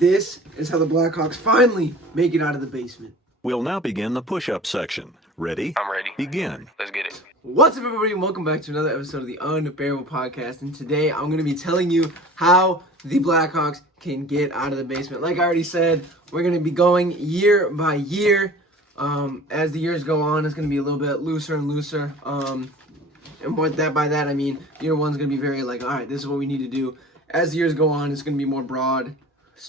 This is how the Blackhawks finally make it out of the basement. We'll now begin the push-up section. Ready? I'm ready. Begin. Let's get it. What's up, everybody, and welcome back to another episode of the Unbearable Podcast. And today I'm going to be telling you how the Blackhawks can get out of the basement. Like I already said, we're going to be going year by year. As the years go on, it's going to be a little bit looser and looser. And by that, I mean year one's going to be very like, all right, this is what we need to do. As the years go on, it's going to be more broad.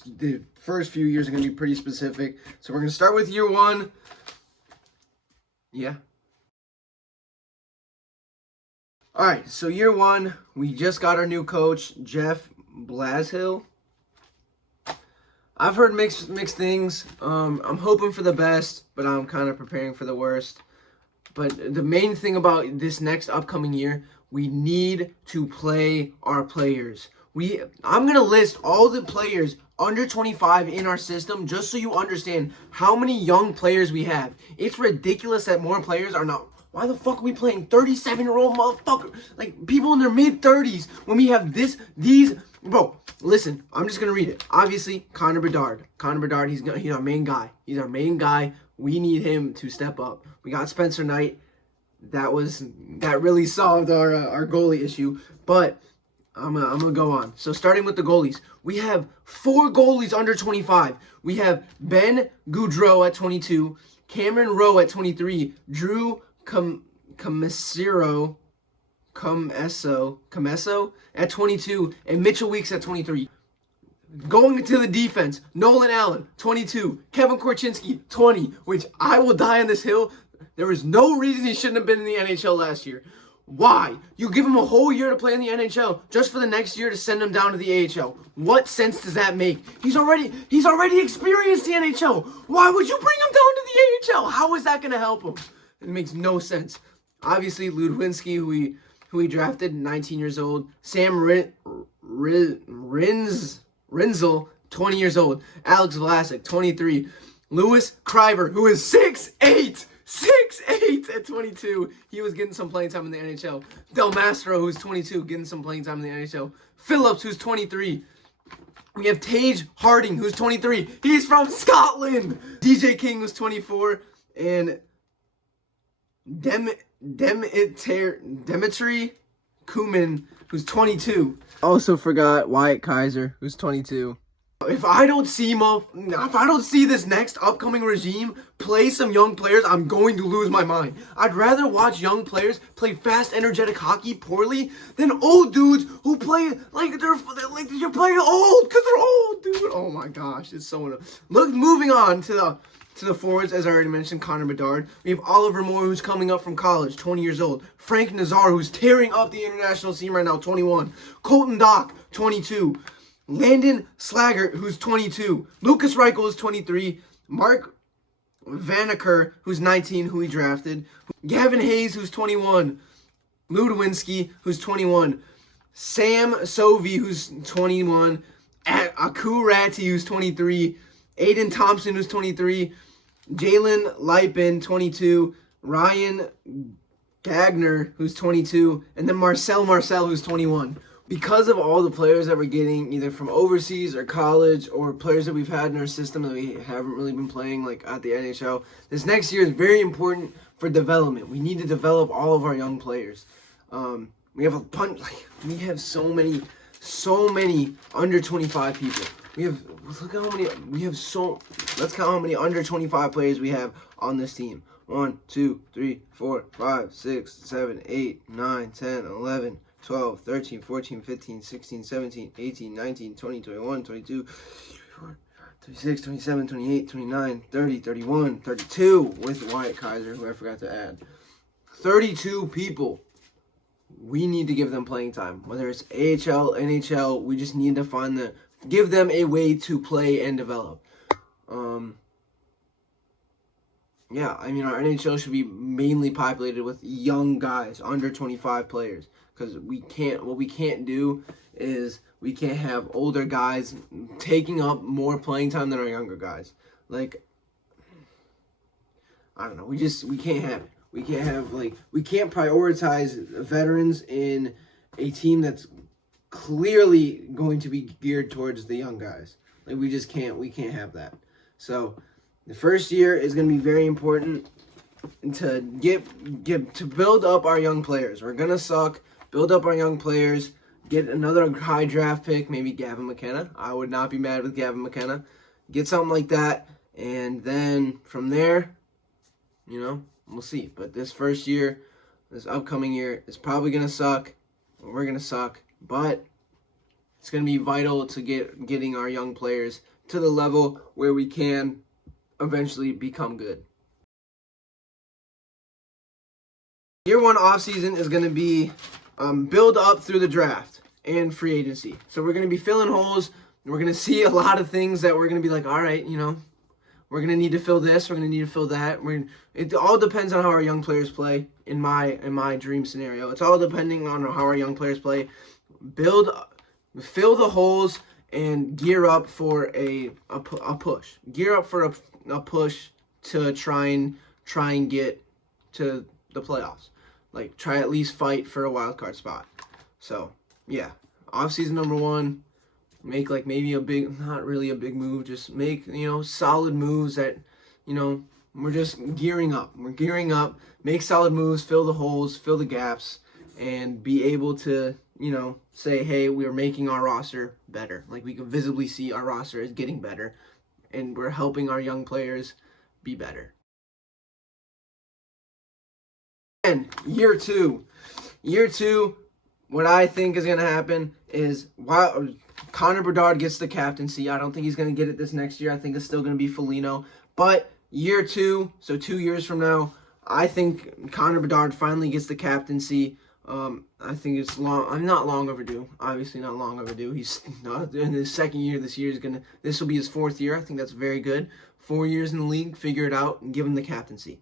The first few years are going to be pretty specific. So we're going to start with year one. Yeah. All right, so year one, we just got our new coach, Jeff Blashill. I've heard mixed things. I'm hoping for the best, but I'm kind of preparing for the worst. But the main thing about this next upcoming year, we need to play our players. I'm going to list all the players under 25 in our system just so you understand how many young players we have. It's ridiculous that more players are not. Why the fuck are we playing 37-year-old motherfucker? Like, people in their mid-30s when we have these. Bro, listen, I'm just going to read it. Obviously, Connor Bedard. Connor Bedard, he's our main guy. He's our main guy. We need him to step up. We got Spencer Knight. That really solved our goalie issue. But I'm gonna go on. So starting with the goalies, we have 4 goalies under 25. We have Ben Gaudreau at 22, Cameron Rowe at 23, Drew Commesso at 22, and Mitchell Weeks at 23. Going to the defense, Nolan Allen, 22, Kevin Korchinski, 20, which I will die on this hill. There is no reason he shouldn't have been in the NHL last year. Why? You give him a whole year to play in the NHL just for the next year to send him down to the AHL. What sense does that make? He's already experienced the NHL. Why would you bring him down to the AHL? How is that going to help him? It makes no sense. Obviously, Ludwinski, who we drafted, 19 years old. Sam Rinzel, 20 years old. Alex Vlasic, 23. Lewis Kriver, who is 6'8". 6'8" at 22. He was getting some playing time in the NHL. Del Mastro, who's 22, getting some playing time in the NHL. Phillips, who's 23. We have Tage Harding, who's 23. He's from Scotland. DJ King, who's 24. And Demetri Kumin, who's 22. Also forgot Wyatt Kaiser, who's 22. If I don't see this next upcoming regime play some young players, I'm going to lose my mind. I'd rather watch young players play fast, energetic hockey poorly than old dudes who play like you're playing old because they're old, dude. Oh my gosh, it's so moving on to the forwards, as I already mentioned, Connor Bedard. We have Oliver Moore, who's coming up from college, 20 years old. Frank Nazar, who's tearing up the international scene right now, 21. Colton Dock, 22. Landon Slaggert, who's 22. Lucas Reichel is 23. Mark Vanaker, who's 19, who we drafted. Gavin Hayes, who's 21. Ludwinski, who's 21. Sam Sovey, who's 21. Aku Ratti, who's 23. Aiden Thompson, who's 23. Jalen Lipin, 22. Ryan Gagner, who's 22. And then Marcel, who's 21. Because of all the players that we're getting, either from overseas or college, or players that we've had in our system that we haven't really been playing like at the NHL, this next year is very important for development. We need to develop all of our young players. We have a bunch. We have so many under 25 people. Let's count how many under 25 players we have on this team. 1, 2, 3, 4, 5, 6, 7, 8, 9, 10, 11. 12, 13, 14, 15, 16, 17, 18, 19, 20, 21, 22, 26, 27, 28, 29, 30, 31, 32 with Wyatt Kaiser, who I forgot to add. 32 people. We need to give them playing time. Whether it's AHL, NHL, we just need to give them a way to play and develop. Yeah, I mean, our NHL should be mainly populated with young guys, under 25 players. Because what we can't do is we can't have older guys taking up more playing time than our younger guys. Like, I don't know. We can't have it. We can't prioritize veterans in a team that's clearly going to be geared towards the young guys. Like we just can't. We can't have that. So the first year is going to be very important to to build up our young players. We're gonna suck. Build up our young players. Get another high draft pick, maybe Gavin McKenna. I would not be mad with Gavin McKenna. Get something like that, and then from there, we'll see. But this first year, this upcoming year, is probably gonna suck. We're gonna suck, but it's gonna be vital to getting our young players to the level where we can eventually become good. Year one offseason is going to be build up through the draft and free agency. So we're going to be filling holes. We're going to see a lot of things that we're going to be like, all right, we're going to need to fill this. We're going to need to fill that. It all depends on how our young players play in my dream scenario. It's all depending on how our young players play. Fill the holes and gear up for a push. Gear up for a push to try and get to the playoffs. Like, try at least fight for a wild card spot. So, yeah. Offseason number one, make like maybe not really a big move, just make, solid moves that, we're just gearing up. We're gearing up, make solid moves, fill the holes, fill the gaps, and be able to, say, hey, we're making our roster better. Like, we can visibly see our roster is getting better, and we're helping our young players be better. And year two, what I think is going to happen is while Connor Bedard gets the captaincy, I don't think he's going to get it this next year. I think it's still going to be Foligno. But year two, so 2 years from now, I think Connor Bedard finally gets the captaincy. I think it's I'm not long overdue. Obviously not long overdue. He's not in his second year. This will be his fourth year. I think that's very good. 4 years in the league, figure it out, and give him the captaincy.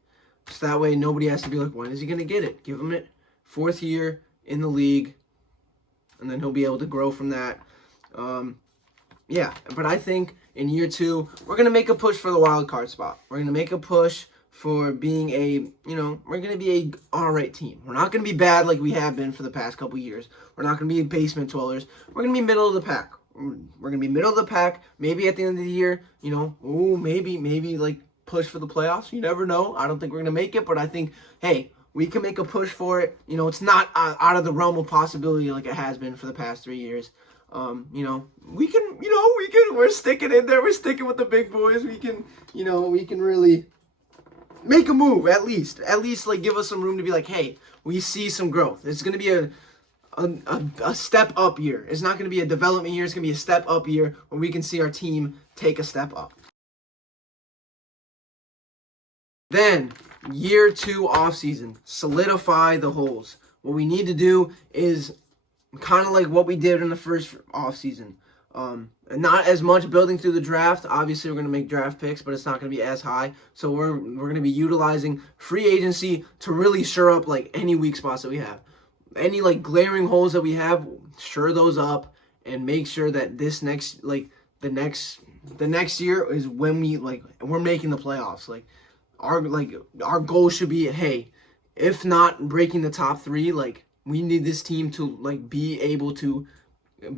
So that way nobody has to be like, when is he going to get it? Give him it. Fourth year in the league, and then he'll be able to grow from that. But I think in year two, we're going to make a push for the wild card spot. We're going to make a push for being we're going to be a all right team. We're not going to be bad like we have been for the past couple years. We're not going to be basement dwellers. We're going to be middle of the pack. We're going to be middle of the pack. Maybe at the end of the year, maybe like push for the playoffs. You never know. I don't think we're going to make it, but I think, hey, we can make a push for it. It's not out of the realm of possibility like it has been for the past 3 years. We're sticking in there. We're sticking with the big boys. We can really make a move at least like give us some room to be like, hey, we see some growth. It's going to be a step up year. It's not going to be a development year. It's going to be a step up year where we can see our team take a step up. Then, year two offseason, solidify the holes. What we need to do is kind of like what we did in the first offseason. Not as much building through the draft. Obviously, we're going to make draft picks, but it's not going to be as high. So we're going to be utilizing free agency to really shore up like any weak spots that we have. Any like glaring holes that we have, shore those up and make sure that the next year is when we're making the playoffs. Our goal should be, hey, if not breaking the top three, we need this team to be able to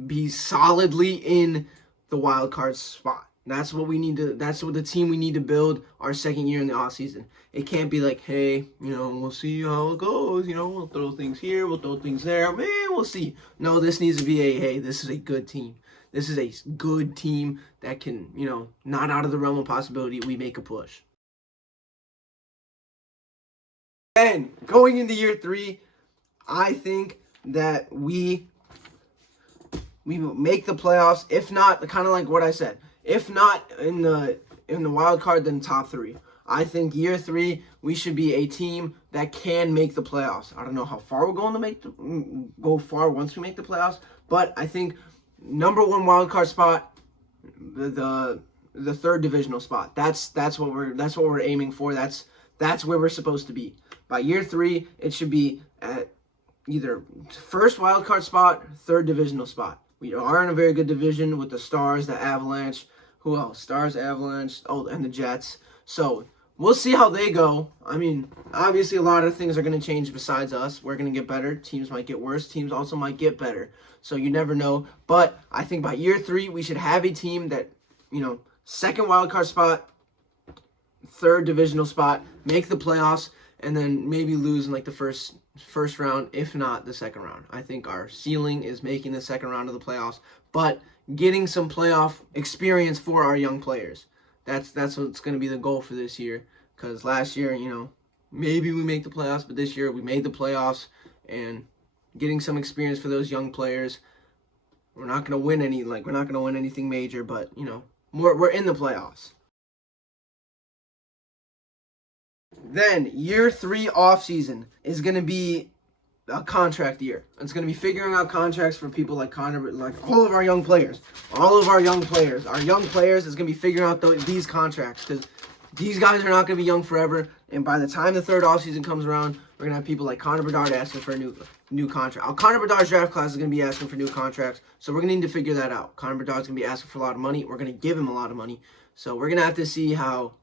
be solidly in the wild card spot. That's what the team we need to build our second year in the offseason. It can't be like, hey, we'll see how it goes. We'll throw things here, we'll throw things there. Man, we'll see. No, this needs to be hey, this is a good team. This is a good team that can, not out of the realm of possibility, we make a push. And going into year three, I think that we will make the playoffs. If not, kind of like what I said, if not in the wild card, then top three. I think year three we should be a team that can make the playoffs. I don't know how far we're going to go far once we make the playoffs, but I think number one wild card spot, the third divisional spot. That's what we're aiming for. That's where we're supposed to be. By year three, it should be at either first wild card spot, third divisional spot. We are in a very good division with the Stars, the Avalanche. Who else? Stars, Avalanche, and the Jets. So we'll see how they go. I mean, obviously a lot of things are going to change besides us. We're going to get better. Teams might get worse. Teams also might get better. So you never know. But I think by year three, we should have a team that second wild card spot, third divisional spot, make the playoffs, and then maybe lose in like the first round, if not the second round. I think our ceiling is making the second round of the playoffs, but getting some playoff experience for our young players. That's what's going to be the goal for this year. Because last year, maybe we make the playoffs, but this year we made the playoffs, and getting some experience for those young players. We're not going to win anything major, but we're in the playoffs. Then year 3 off season is going to be a contract year. It's going to be figuring out contracts for people like Connor, like all of our young players. Our young players is going to be figuring out these contracts, because these guys are not going to be young forever. And by the time the third off season comes around, we're going to have people like Connor Bedard asking for a new contract. Connor Bedard's draft class is going to be asking for new contracts, so we're going to need to figure that out. Connor Bedard's going to be asking for a lot of money. We're going to give him a lot of money. So we're going to have to see how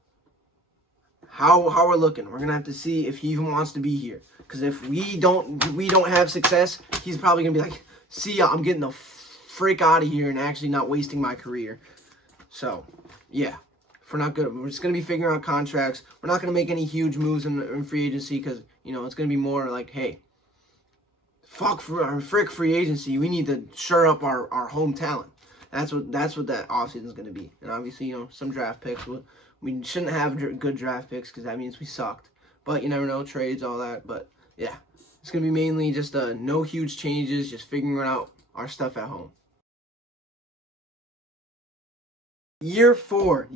we're looking. We're going to have to see if he even wants to be here. Because if we don't have success, he's probably going to be like, see ya, I'm getting the frick out of here and actually not wasting my career. So, yeah. If we're not good, we're just going to be figuring out contracts. We're not going to make any huge moves in free agency, because, it's going to be more like, hey, frick free agency. We need to shore up our home talent. That's what that offseason is going to be. And obviously, some draft picks. We shouldn't have good draft picks, because that means we sucked. But you never know, trades, all that. But yeah, it's going to be mainly just no huge changes, just figuring out our stuff at home. Year 4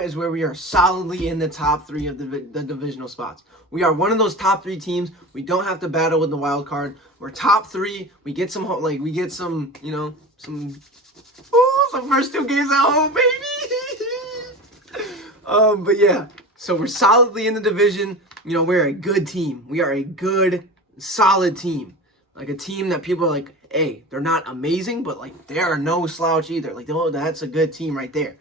is where we are solidly in the top 3 of the divisional spots. We are one of those top 3 teams. We don't have to battle with the wild card. We're top 3. We get some some first 2 games at home, baby. But yeah, so we're solidly in the division. We're a good team. We are a good, solid team. Like a team that people are like, hey, they're not amazing, but like they are no slouch either. Like, oh, that's a good team right there.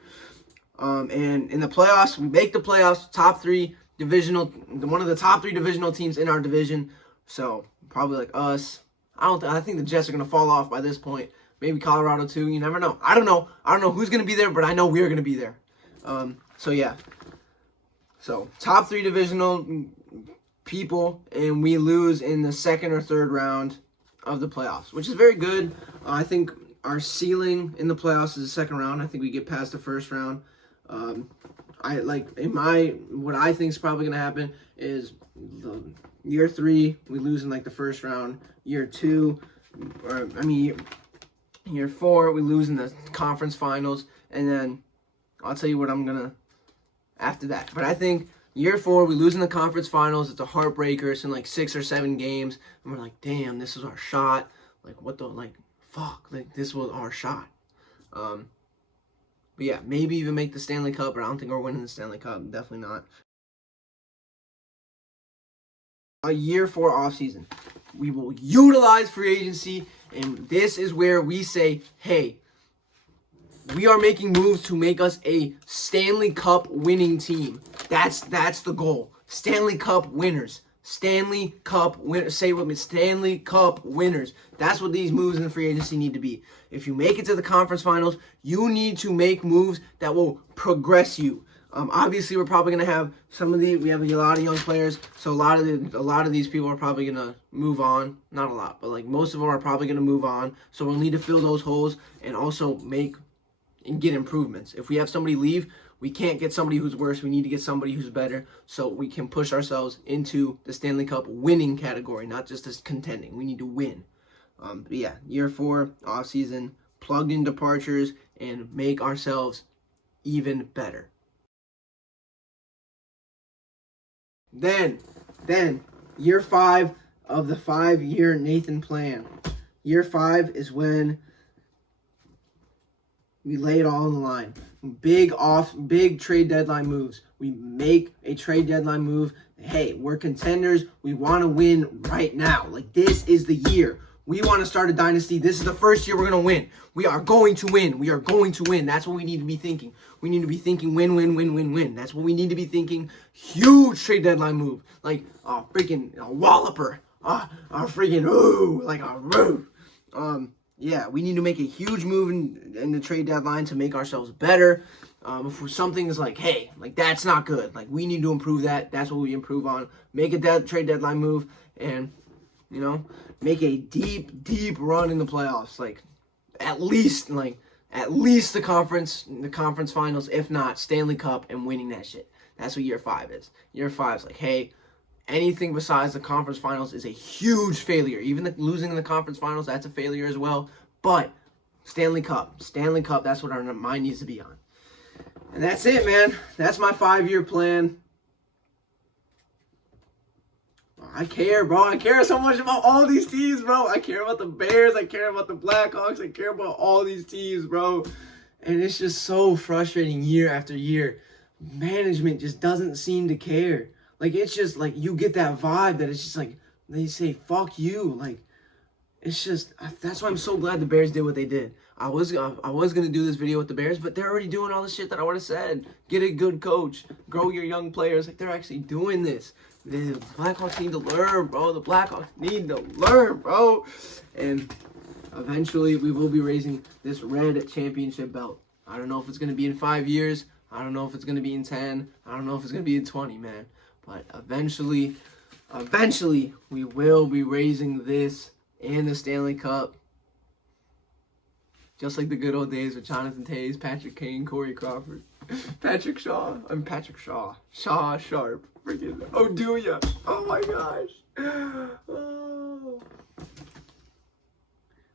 And in the playoffs, we make the playoffs, top 3 divisional, one of the top 3 divisional teams in our division. So probably like us. I think the Jets are gonna fall off by this point. Maybe Colorado too. You never know. I don't know who's gonna be there, but I know we're gonna be there. So yeah. So top 3 divisional people, and we lose in the second or third round of the playoffs, which is very good. I think our ceiling in the playoffs is the second round. I think we get past the first round. What I think is probably going to happen is year 3 we lose in like the first round. Year 4 we lose in the conference finals, and then I'll tell you what I'm gonna after that. But I think year 4 we lose in the conference finals. It's a heartbreaker. It's in like 6 or 7 games, and we're like, damn, this is our shot. Like, what the, like, fuck, like, this was our shot. But yeah, maybe even make the Stanley Cup, but I don't think we're winning the Stanley Cup. Definitely not. A year 4 offseason, we will utilize free agency, and this is where we say, hey, we are making moves to make us a Stanley Cup winning team. That's the goal. Stanley Cup winners. Stanley Cup winners. Say it with me. Stanley Cup winners. That's what these moves in the free agency need to be. If you make it to the conference finals, you need to make moves that will progress you. Obviously, we're probably going to have we have a lot of young players, so a lot of these people are probably going to move on. Not a lot, but like most of them are probably going to move on. So we'll need to fill those holes and also make and get improvements. If we have somebody leave, we can't get somebody who's worse. We need to get somebody who's better, so we can push ourselves into the Stanley Cup winning category, not just as contending. We need to win. But yeah, year 4 off season, plugged in departures, and make ourselves even better. Then year 5 of the 5-year Nathan plan. Year 5 is when we lay it all on the line. Big trade deadline moves. We make a trade deadline move. Hey, we're contenders. We want to win right now. Like, this is the year. We want to start a dynasty. This is the first year we're going to win. We are going to win. We are going to win. That's what we need to be thinking. We need to be thinking win, win, win, win, win. That's what we need to be thinking. Huge trade deadline move. Like a walloper. A freaking ooh. Like a roof. yeah, we need to make a huge move in the trade deadline to make ourselves better. If something is like, hey, like that's not good, like we need to improve that. That's what we improve on. Make a trade deadline move, and make a deep run in the playoffs. Like at least the conference finals, if not Stanley Cup and winning that shit. That's what year 5 is. Year 5 is like, hey, anything besides the conference finals is a huge failure. Even losing in the conference finals, that's a failure as well. But Stanley Cup, that's what our mind needs to be on. And that's it, man. That's my 5-year plan. I care, bro. I care so much about all these teams, bro. I care about the Bears. I care about the Blackhawks. I care about all these teams, bro. And it's just so frustrating year after year. Management just doesn't seem to care. Like, it's just, like, you get that vibe that it's just, like, they say, fuck you. Like, it's just, that's why I'm so glad the Bears did what they did. I was going to do this video with the Bears, but they're already doing all the shit that I would have said. Get a good coach. Grow your young players. Like, they're actually doing this. The Blackhawks need to learn, bro. The Blackhawks need to learn, bro. And eventually, we will be raising this red championship belt. I don't know if it's going to be in 5 years. I don't know if it's going to be in 10. I don't know if it's going to be in 20, man. But eventually, we will be raising this and the Stanley Cup. Just like the good old days with Jonathan Toews, Patrick Kane, Corey Crawford, Patrick Shaw. Shaw Sharp. Freaking Oduya. Oh my gosh. Oh.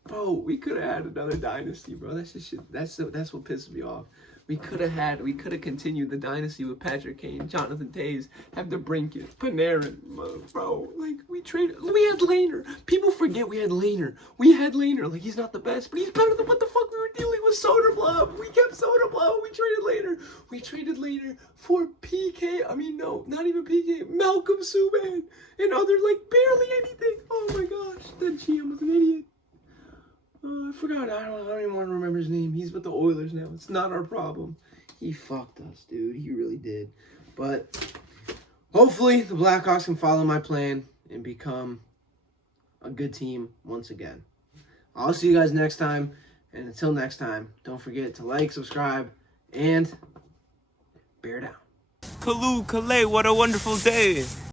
Bro, we could have had another dynasty, bro. That's just shit. That's what pisses me off. We could have continued the dynasty with Patrick Kane, Jonathan Toews, have the Brinkett, Panarin, bro. Like, we had Lehner. People forget we had Lehner. Like, he's not the best, but he's better than what the fuck we were dealing with Soderblom. We kept Soderblom. We traded Lehner for PK. I mean, no, not even PK. Malcolm Subban and other, like, barely anything. Oh my gosh, that GM was an idiot. I forgot. I don't even want to remember his name. He's with the Oilers now. It's not our problem. He fucked us, dude. He really did. But hopefully the Blackhawks can follow my plan and become a good team once again. I'll see you guys next time. And until next time, don't forget to like, subscribe, and bear down. Kalu, Kalei, what a wonderful day.